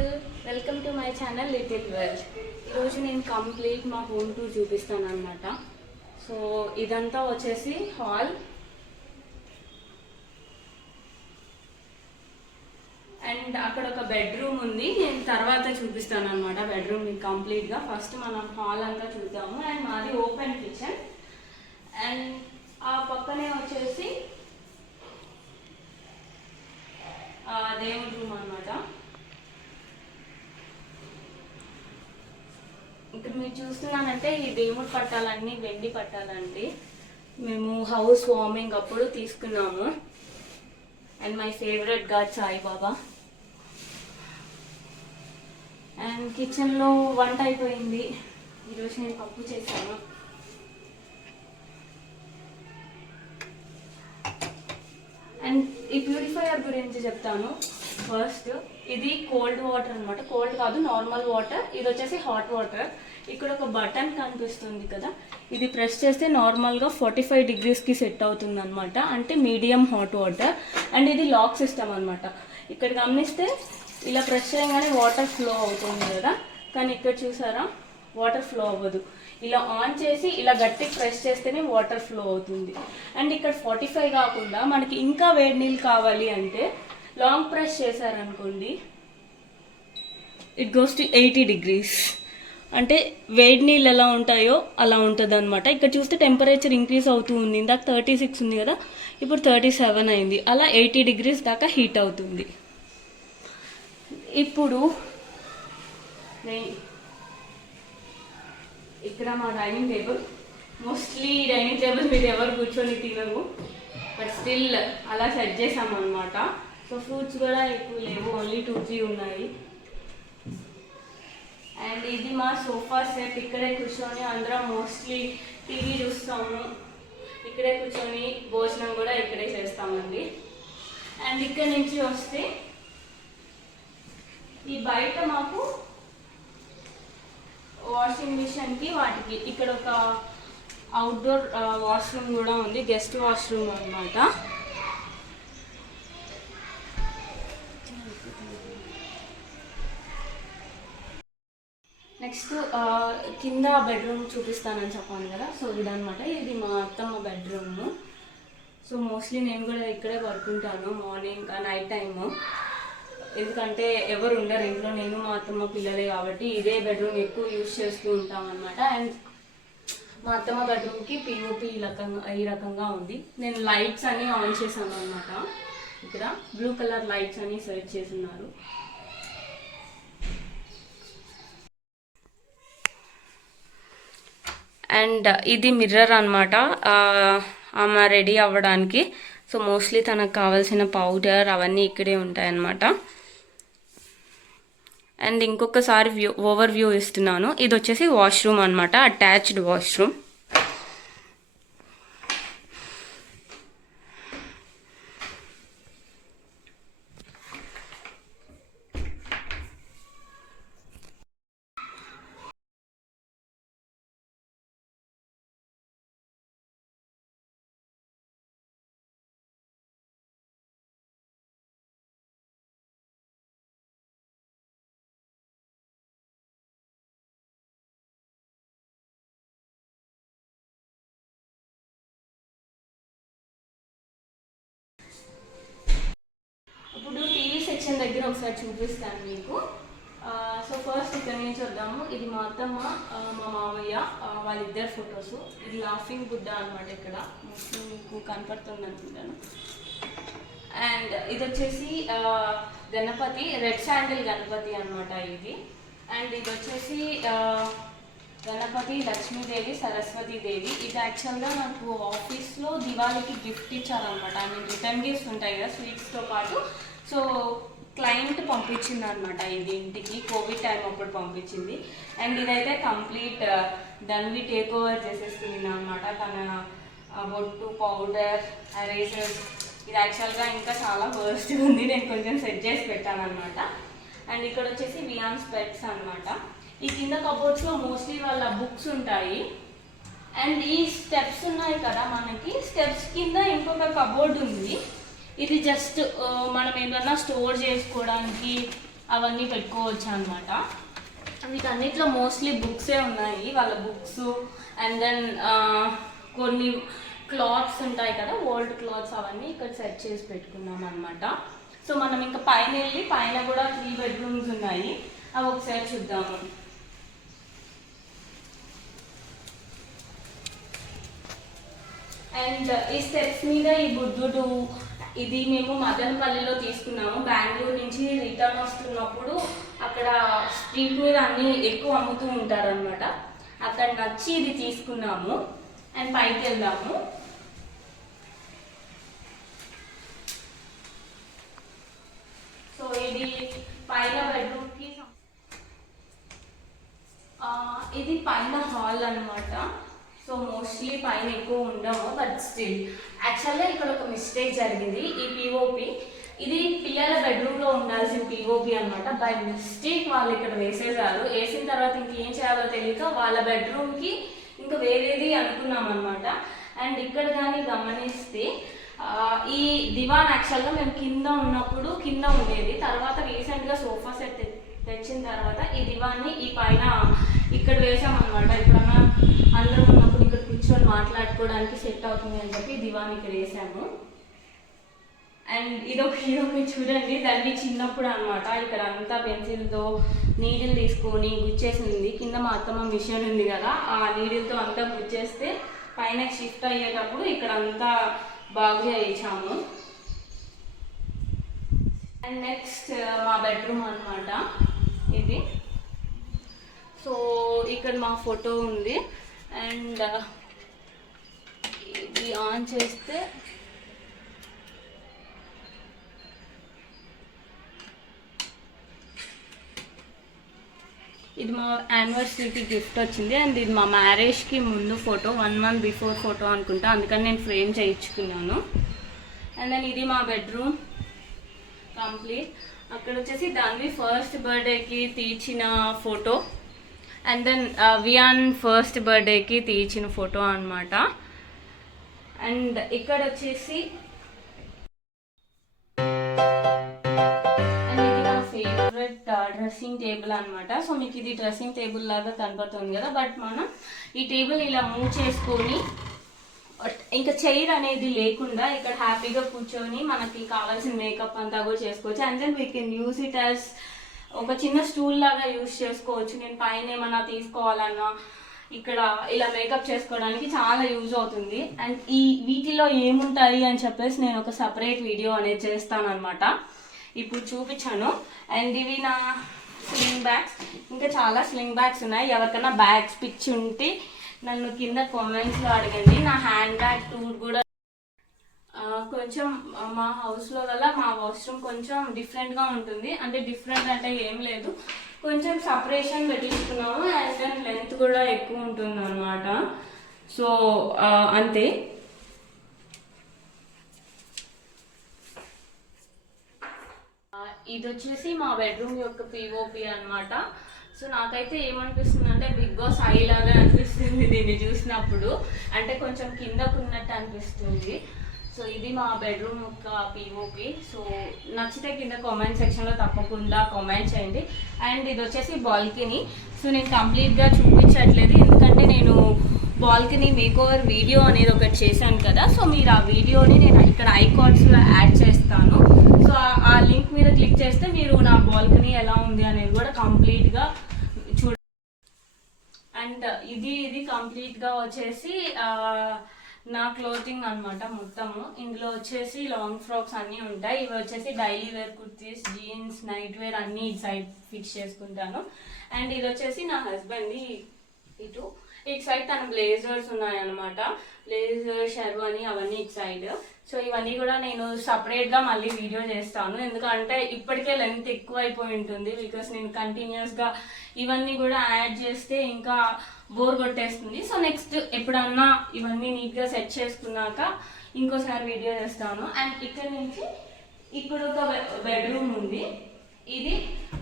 People, welcome to my channel little world. ఈరోజు నేను complete మా హోమ్ టూర్ చూపిస్తాను అనమాట. సో ఇదంతా వచ్చేసి హాల్ అండ్ అక్కడ ఒక బెడ్రూమ్ ఉంది. నేను తర్వాత చూపిస్తాను అనమాట బెడ్రూమ్ కంప్లీట్గా. ఫస్ట్ మనం హాల్ అంతా చూద్దాము. అండ్ మాది ఓపెన్ కిచెన్. అండ్ ఆ పక్కనే వచ్చేసి దేవుడి రూమ్ అనమాట. ఇక్కడ మీరు చూస్తున్నానంటే ఈ దేవుడి పట్టాలన్నీ వెండి పట్టాలండి. మేము హౌస్ వార్మింగ్ అప్పుడు తీసుకున్నాము. And my favourite God Saibaba. And కిచెన్లో వంట అయిపోయింది. ఈరోజు నేను పప్పు చేశాను. అండ్ ఈ ప్యూరిఫైయర్ గురించి చెప్తాను. ఫస్ట్ ఇది కోల్డ్ వాటర్ అనమాట. కోల్డ్ కాదు, నార్మల్ వాటర్. ఇది వచ్చేసి హాట్ వాటర్. ఇక్కడ ఒక బటన్ కనిపిస్తుంది కదా, ఇది ప్రెస్ చేస్తే నార్మల్గా 45 degreesకి సెట్ అవుతుంది అనమాట. అంటే మీడియం హాట్ వాటర్. అండ్ ఇది లాక్ సిస్టమ్ అనమాట. ఇక్కడ గమనిస్తే ఇలా ప్రెస్ చేయగానే వాటర్ ఫ్లో అవుతుంది కదా, కానీ ఇక్కడ చూసారా వాటర్ ఫ్లో అవ్వదు. ఇలా ఆన్ చేసి ఇలా గట్టి ప్రెస్ చేస్తేనే వాటర్ ఫ్లో అవుతుంది. అండ్ ఇక్కడ 45 కాకుండా మనకి ఇంకా వేడి నీళ్ళు కావాలి అంటే లాంగ్ ప్రెస్ చేశారనుకోండి, ఇట్ గోస్ టు 80 degrees. అంటే వేడి నీళ్ళు ఎలా ఉంటాయో అలా ఉంటుంది అనమాట. ఇక్కడ చూస్తే టెంపరేచర్ ఇంక్రీజ్ అవుతూ ఉంది. ఇందాక 36 ఉంది కదా, ఇప్పుడు 37 అయింది. అలా 80 degrees దాకా హీట్ అవుతుంది. ఇప్పుడు ఇక్కడ మా dining table. Mostly dining table మీద ఎవరు కూర్చొని తినరు, బట్ స్టిల్ అలా సెట్ చేసాం అనమాట. సో ఫ్రూట్స్ కూడా ఎక్కువ లేవు, ఓన్లీ 2-3 ఉన్నాయి. అండ్ ఇది మా సోఫా సెట్. ఇక్కడే కూర్చొని అందరం మోస్ట్లీ టీవీ చూస్తాము. ఇక్కడే కూర్చొని భోజనం కూడా ఇక్కడే చేస్తామండి. అండ్ ఇక్కడ నుంచి వస్తే ఈ బయట మాకు వాషింగ్ మిషన్కి వాటికి ఇక్కడ ఒక అవుట్డోర్ వాష్రూమ్ కూడా ఉంది, గెస్ట్ వాష్రూమ్ అనమాట. నెక్స్ట్ కింద బెడ్రూమ్ చూపిస్తానని చెప్పాను కదా, సో ఇదనమాట. ఇది మా అత్తమ్మ బెడ్రూమ్. సో మోస్ట్లీ నేను కూడా ఇక్కడే పడుకుంటాను మార్నింగ్ నైట్ టైము. ఎందుకంటే ఎవరు ఉండరు ఇంట్లో, నేను మా అత్తమ్మ పిల్లలే కాబట్టి ఇదే బెడ్రూమ్ ఎక్కువ యూజ్ చేస్తూ ఉంటాం అనమాట. అండ్ మా అత్తమ్మ బెడ్రూమ్కి పిఓపి ఈ రకంగా ఉంది. నేను లైట్స్ అన్నీ ఆన్ చేశాను అనమాట. ఇక్కడ బ్లూ కలర్ లైట్స్ అన్నీ సెట్ చేస్తున్నారు. అండ్ ఇది మిర్రర్ అనమాట ఆమె రెడీ అవ్వడానికి. సో మోస్ట్లీ తనకు కావాల్సిన పౌడర్ అవన్నీ ఇక్కడే ఉంటాయన్నమాట. అండ్ ఇంకొకసారి ఓవర్ వ్యూ ఇస్తున్నాను. ఇది వచ్చేసి వాష్రూమ్ అనమాట, అటాచ్డ్ వాష్రూమ్. ఇప్పుడు టీవీ సెక్షన్ దగ్గర ఒకసారి చూపిస్తాను మీకు. సో ఫస్ట్ ఇక్కడ నుంచి వద్దాము. ఇది మా అత్తమ్మ, మా మామయ్య వాళ్ళిద్దరు ఫొటోస్. ఇది లాఫింగ్ బుద్ధ అనమాట. ఇక్కడ మోస్ట్లీ మీకు కనపడుతుంది అనుకుంటాను. అండ్ ఇది వచ్చేసి గణపతి, రెడ్ శాండిల్ గణపతి అనమాట ఇది. అండ్ ఇది వచ్చేసి గణపతి, లక్ష్మీదేవి, సరస్వతీదేవి. ఇది యాక్చువల్గా నాకు ఆఫీస్లో దివాళీకి గిఫ్ట్ ఇచ్చారనమాట. ఐ మీన్ రిటర్న్ గిఫ్ట్స్ ఉంటాయి కదా స్వీట్స్తో పాటు. సో క్లయింట్ పంపించింది అనమాట ఇది ఇంటికి, కోవిడ్ టైం అప్పుడు పంపించింది. అండ్ ఇదైతే కంప్లీట్ దాన్ని టేక్ ఓవర్ చేసేస్తుంది అనమాట. తన బొట్టు, పౌడర్, ఎరేజర్. ఇది యాక్చువల్గా ఇంకా చాలా వర్స్ట్ ఉంది, నేను కొంచెం సెట్ చేసి పెట్టాను అనమాట. అండ్ ఇక్కడ వచ్చేసి వియాన్స్ పెట్స్ అనమాట. ఈ కింద కబోర్డ్స్లో మోస్ట్లీ వాళ్ళ బుక్స్ ఉంటాయి. అండ్ ఈ స్టెప్స్ ఉన్నాయి కదా మనకి, స్టెప్స్ కింద ఇంకొక కబోర్డ్ ఉంది. ఇది జస్ట్ మనం ఏదన్నా స్టోర్ చేసుకోవడానికి అవన్నీ పెట్టుకోవచ్చు అనమాట. వీటన్నిటిలో మోస్ట్లీ బుక్సే ఉన్నాయి, వాళ్ళ బుక్స్ అండ్ దెన్ కొన్ని క్లాత్స్ ఉంటాయి కదా, ఓల్డ్ క్లాత్స్, అవన్నీ ఇక్కడ సెట్ చేసి పెట్టుకున్నాం అనమాట. సో మనం ఇంకా పైన వెళ్ళి పైన కూడా 3 బెడ్రూమ్స్ ఉన్నాయి, అవి ఒకసారి చూద్దాము. అండ్ ఈ స్టెప్స్ మీద ఈ బుద్ధుడు, ఇది మేము మదనపల్లిలో తీసుకున్నాము. బెంగళూరు నుంచి రిటర్న్ వస్తున్నప్పుడు అక్కడ స్ట్రీట్ మీద అన్నీ ఎక్కువ అమ్ముతూ ఉంటారనమాట. అక్కడ నచ్చి ఇది తీసుకున్నాము. అండ్ పైకి వెళ్దాము. సో ఇది పైన బెడ్రూమ్కి, ఇది పైన హాల్ అనమాట. సో మోస్ట్లీ పైన ఎక్కువ ఉండము, బట్ స్టిల్ యాక్చువల్గా ఇక్కడ ఒక మిస్టేక్ జరిగింది. ఈ పిఓపి ఇది పిల్లల బెడ్రూమ్లో ఉండాల్సిన పిఓపి అనమాట. బై మిస్టేక్ వాళ్ళు ఇక్కడ వేసేసారు. వేసిన తర్వాత ఇంకేం చేయాలో తెలియక వాళ్ళ బెడ్రూమ్కి ఇంకా వేరేది అనుకున్నాం అనమాట. అండ్ ఇక్కడ కానీ గమనిస్తే ఈ దివాన్ యాక్చువల్గా మేము కింద ఉన్నప్పుడు కింద ఉండేది. తర్వాత రీసెంట్గా సోఫా సెట్ తెచ్చిన తర్వాత ఈ దివాన్ని ఈ పైన ఇక్కడ వేసామన్నమాట. ఎప్పుడన్నా అందరం ఉన్నప్పుడు ఇక్కడ కూర్చొని మాట్లాడుకోవడానికి సెట్ అవుతుంది అని చెప్పి దివాన్ ఇక్కడ వేసాము. అండ్ ఇదొక చూడండి, తల్లి చిన్నప్పుడు అనమాట. ఇక్కడ అంతా పెన్సిల్తో నీడిల్ తీసుకొని గుచ్చేసింది. కింద మా అత్తమ్మ మిషన్ ఉంది కదా, ఆ నీడిల్తో అంతా గుచ్చేస్తే పైన షిఫ్ట్ అయ్యేటప్పుడు ఇక్కడ అంతా బాగు చేయించాము. అండ్ నెక్స్ట్ మా బెడ్రూమ్ అనమాట ఇది. సో ఇక్కడ మా ఫోటో ఉంది. అండ్ ఇది ఆన్ చేస్తే ఇది మా యానివర్సరీకి గిఫ్ట్ వచ్చింది. అండ్ ఇది మా మ్యారేజ్కి ముందు ఫోటో, 1 month బిఫోర్ ఫోటో అనుకుంటా, అందుకని నేను ఫ్రేమ్ చేయించుకున్నాను. అండ్ దెన్ ఇది మా బెడ్రూమ్ కంప్లీట్. అక్కడ వచ్చేసి దాన్ని ఫస్ట్ బర్త్డేకి తీర్చిన ఫోటో, అండ్ దెన్ వియాన్ ఫస్ట్ బర్త్డేకి తీర్చిన ఫోటో అనమాట. అండ్ ఇక్కడ వచ్చేసి డ్రెస్సింగ్ టేబుల్ అనమాట. సో మీకు ఇది డ్రెస్సింగ్ టేబుల్ లాగా కనపడుతుంది కదా, బట్ మనం ఈ టేబుల్ ఇలా మూవ్ చేసుకొని ఇంకా చైర్ అనేది లేకుండా ఇక్కడ హ్యాపీగా కూర్చొని మనకి కావాల్సిన మేకప్ అంతా కూడా చేసుకోవచ్చు. And then we can use it as ఒక చిన్న స్టూల్ లాగా యూస్ చేసుకోవచ్చు. నేను పైన ఏమన్నా తీసుకోవాలన్నా ఇక్కడ ఇలా మేకప్ చేసుకోవడానికి చాలా యూజ్ అవుతుంది. అండ్ ఈ వీటిలో ఏముంటాయి అని చెప్పేసి నేను ఒక సపరేట్ వీడియో అనేది చేస్తాను అనమాట. ఇప్పుడు చూపించాను. అండ్ ఇవి నా స్లింగ్ బ్యాగ్స్, ఇంకా చాలా స్లింగ్ బ్యాగ్స్ ఉన్నాయి. ఎవరికైనా బ్యాగ్స్ పిచ్చి ఉంటే నన్ను కింద కామెంట్స్లో అడగండి. నా హ్యాండ్ బ్యాగ్ టూర్ కూడా కొంచెం మా హౌస్లో వల్ల మా వాష్రూమ్ కొంచెం డిఫరెంట్గా ఉంటుంది. అంటే డిఫరెంట్ అంటే ఏం లేదు, కొంచెం సపరేషన్ పెట్టించుకున్నాము. అండ్ దెన్ లెంత్ కూడా ఎక్కువ ఉంటుంది అనమాట. సో అంతే. ఇది వచ్చేసి మా బెడ్రూమ్ యొక్క పిఓపి అనమాట. సో నాకైతే ఏమనిపిస్తుంది అంటే బిగ్ బాస్ ఐ లాగా అనిపిస్తుంది దీన్ని చూసినప్పుడు, అంటే కొంచెం కిందకు ఉన్నట్టు అనిపిస్తుంది. సో ఇది మా బెడ్రూమ్ యొక్క పిఓపి. సో నచ్చితే కింద కామెంట్ సెక్షన్లో తప్పకుండా కామెంట్ చేయండి. అండ్ ఇది వచ్చేసి బాల్కనీ. సో నేను కంప్లీట్గా చూపించట్లేదు, ఎందుకంటే నేను బాల్కనీ మేకోవర్ వీడియో అనేది ఒకటి చేశాను కదా. సో మీరు ఆ వీడియోని నేను ఇక్కడ ఐకార్డ్స్లో యాడ్ చేస్తాను. సో ఆ లింక్ మీద క్లిక్ చేస్తే మీరు నా బాల్కనీ ఎలా ఉంది అనేది కూడా కంప్లీట్గా చూడ. అండ్ ఇది కంప్లీట్గా వచ్చేసి నా క్లోతింగ్ అనమాట మొత్తము. ఇందులో వచ్చేసి లాంగ్ ఫ్రాక్స్ అన్నీ ఉంటాయి. ఇవి వచ్చేసి daily wear kurtis, jeans, night wear అన్నీ ఇటు సైడ్ ఫిక్స్ చేసుకుంటాను. అండ్ ఇది వచ్చేసి నా హస్బెండ్ ఇటు సైడ్ తన బ్లేజర్స్ ఉన్నాయన్నమాట. బ్లేజర్, షెర్వానీ అవన్నీ ఇటు సైడ్. సో ఇవన్నీ కూడా నేను సపరేట్గా మళ్ళీ వీడియో చేస్తాను, ఎందుకంటే ఇప్పటికే లెంత్ ఎక్కువ అయిపోయి ఉంటుంది. బికాస్ నేను కంటిన్యూస్గా ఇవన్నీ కూడా యాడ్ చేస్తే ఇంకా బోర్ కొట్టేస్తుంది. సో నెక్స్ట్ ఎప్పుడన్నా ఇవన్నీ నీట్గా సెట్ చేసుకున్నాక ఇంకోసారి వీడియో చేస్తాను. అండ్ ఇక్కడ నుంచి ఇక్కడ ఒక బెడ్రూమ్ ఉంది. ఇది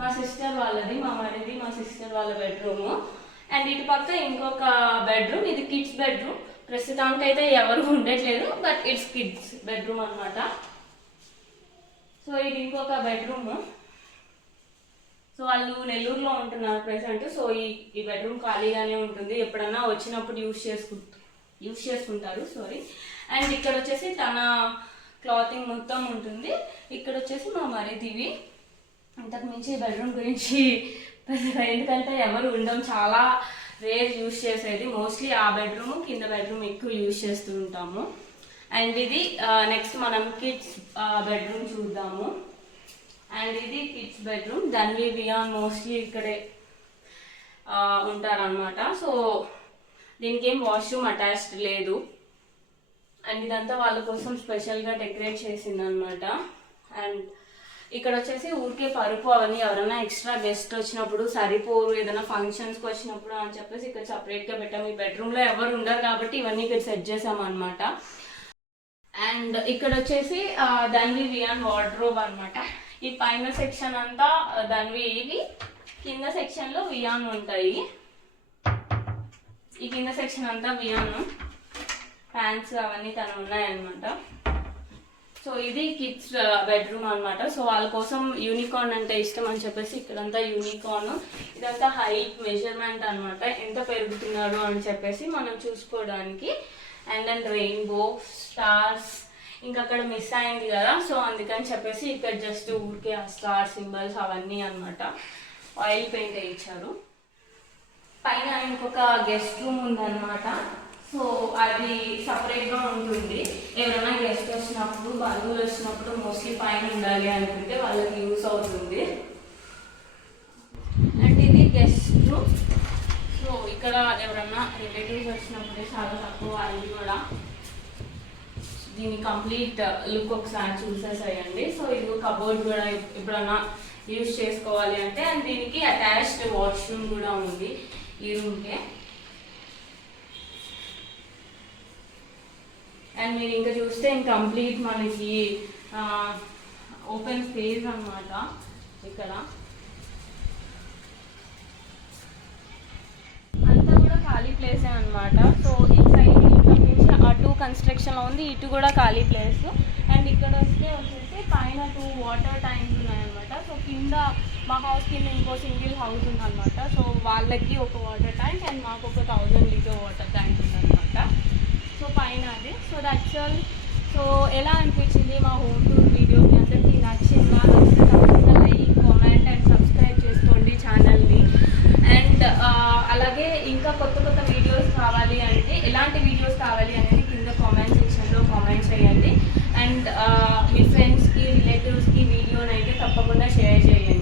మా సిస్టర్ వాళ్ళది, మా మరిది మా సిస్టర్ వాళ్ళ బెడ్రూము. అండ్ ఇటు పక్క ఇంకొక బెడ్రూమ్, ఇది కిడ్స్ బెడ్రూమ్. ప్రస్తుతానికి అయితే ఎవరు ఉండట్లేదు, బట్ ఇట్స్ కిడ్స్ బెడ్రూమ్ అనమాట. సో ఇది ఇంకొక బెడ్రూమ్. సో వాళ్ళు నెల్లూరులో ఉంటున్నారు ప్రెసెంట్. సో ఈ బెడ్రూమ్ ఖాళీగానే ఉంటుంది, ఎప్పుడన్నా వచ్చినప్పుడు యూస్ చేసుకుంటారు. సారీ. అండ్ ఇక్కడ వచ్చేసి తన క్లాతింగ్ మొత్తం ఉంటుంది. ఇక్కడ వచ్చేసి మా మరిదివి. ఇంతకు మించి బెడ్రూమ్ గురించి పెద్దగా, ఎందుకంటే ఎవరు ఉండడం, చాలా రేర్ యూస్ చేసేది. మోస్ట్లీ ఆ బెడ్రూమ్, కింద బెడ్రూమ్ ఎక్కువ యూస్ చేస్తూ ఉంటాము. అండ్ ఇది నెక్స్ట్ మనం కిడ్స్ బెడ్రూమ్ చూద్దాము. అండ్ ఇది kids bedroom. Dhanvi Wiaan mostly ఇక్కడే ఉంటారనమాట. సో దీనికి ఏం వాష్రూమ్ అటాచ్డ్ లేదు. అండ్ ఇదంతా వాళ్ళ కోసం స్పెషల్గా డెకరేట్ చేసింది అనమాట. అండ్ ఇక్కడ వచ్చేసి ఊరికే పరుపు అవన్నీ ఎవరైనా ఎక్స్ట్రా గెస్ట్ వచ్చినప్పుడు సరిపోరు, ఏదైనా ఫంక్షన్స్కి వచ్చినప్పుడు అని చెప్పేసి ఇక్కడ సపరేట్గా పెట్టాము. ఈ బెడ్రూమ్లో ఎవరు ఉండరు కాబట్టి ఇవన్నీ ఇక్కడ సెట్ చేసాము అనమాట. అండ్ ఇక్కడ వచ్చేసి ధన్వి వియాన్ వార్డ్రోబ్ అనమాట. ఈ పైన సెక్షన్ అంతా ధన్వి, ఇవి కింద సెక్షన్లో వియాన్ ఉంటాయి. ఈ కింద సెక్షన్ అంతా వియాన్, ఫ్యాన్స్ అవన్నీ తను ఉన్నాయన్నమాట. సో ఇది కిడ్స్ బెడ్రూమ్ అనమాట. సో వాళ్ళ కోసం యూనికార్న్ అంటే ఇష్టం అని చెప్పేసి ఇక్కడంతా యూనికార్న్, ఇదంతా హైట్ మెజర్మెంట్ అనమాట, ఎంత పెరుగుతున్నాడు అని చెప్పేసి మనం చూసుకోవడానికి. అండ్ దెన్ రెయిన్బో, స్టార్స్, ఇంకా అక్కడ మిస్ అయింది కదా, సో అందుకని చెప్పేసి ఇక్కడ జస్ట్ ఊరికే ఆ స్టార్ సింబల్స్ అవన్నీ అనమాట ఆయిల్ పెయింట్ వేయించారు. పైన ఇంకొక గెస్ట్ రూమ్ ఉందన్నమాట. సో అది సపరేట్గా ఉంటుంది. ఎవరైనా గెస్ట్ వచ్చినప్పుడు, బంధువులు వచ్చినప్పుడు మోస్ట్లీ పైన ఉండాలి అనుకుంటే వాళ్ళకి యూస్ అవుతుంది. అండ్ ఇది గెస్ట్ రూమ్. సో ఇక్కడ ఎవరన్నా రిలేటివ్స్ వచ్చినప్పుడే చాలా తక్కువ, అది కూడా దీని కంప్లీట్ లుక్ ఒకసారి చూసేసేయండి. సో ఇది కబోర్డ్ కూడా ఎప్పుడన్నా యూజ్ చేసుకోవాలి అంటే. అండ్ దీనికి అటాచ్డ్ వాష్రూమ్ కూడా ఉంది ఈ రూమ్కే. అండ్ మీరు ఇంకా చూస్తే కంప్లీట్ మనకి ఓపెన్ స్పేస్ అన్నమాట. ఇక్కడ అంతా కూడా ఖాళీ ప్లేసే అనమాట. సో ఈ సైడ్ అటు కన్స్ట్రక్షన్లో ఉంది, ఇటు కూడా ఖాళీ ప్లేస్. అండ్ ఇక్కడ వచ్చేసి పైన 2 వాటర్ ట్యాంక్స్ ఉన్నాయన్నమాట. సో కింద మా హౌస్ కింద ఇంకో సింగిల్ హౌస్ ఉందన్నమాట. సో వాళ్ళకి ఒక వాటర్ ట్యాంక్ అండ్ మాకు ఒక 1000 లీటర్ వాటర్ ట్యాంక్ ఉందన్నమాట. సో పైన అది. So that's all. సో ఎలా అనిపించింది మా హోమ్ టూర్ వీడియో? మీ అందరికీ నచ్చిందా? నచ్చితే తప్పకుండా లైక్, కామెంట్ అండ్ సబ్స్క్రైబ్ చేసుకోండి ఛానల్ని. అండ్ అలాగే ఇంకా కొత్త కొత్త వీడియోస్ కావాలి అంటే, ఎలాంటి వీడియోస్ కావాలి అనేది కింద కామెంట్ సెక్షన్లో కామెంట్ చేయండి. అండ్ మీ ఫ్రెండ్స్కి, రిలేటివ్స్కి వీడియోని అయితే తప్పకుండా షేర్ చేయండి.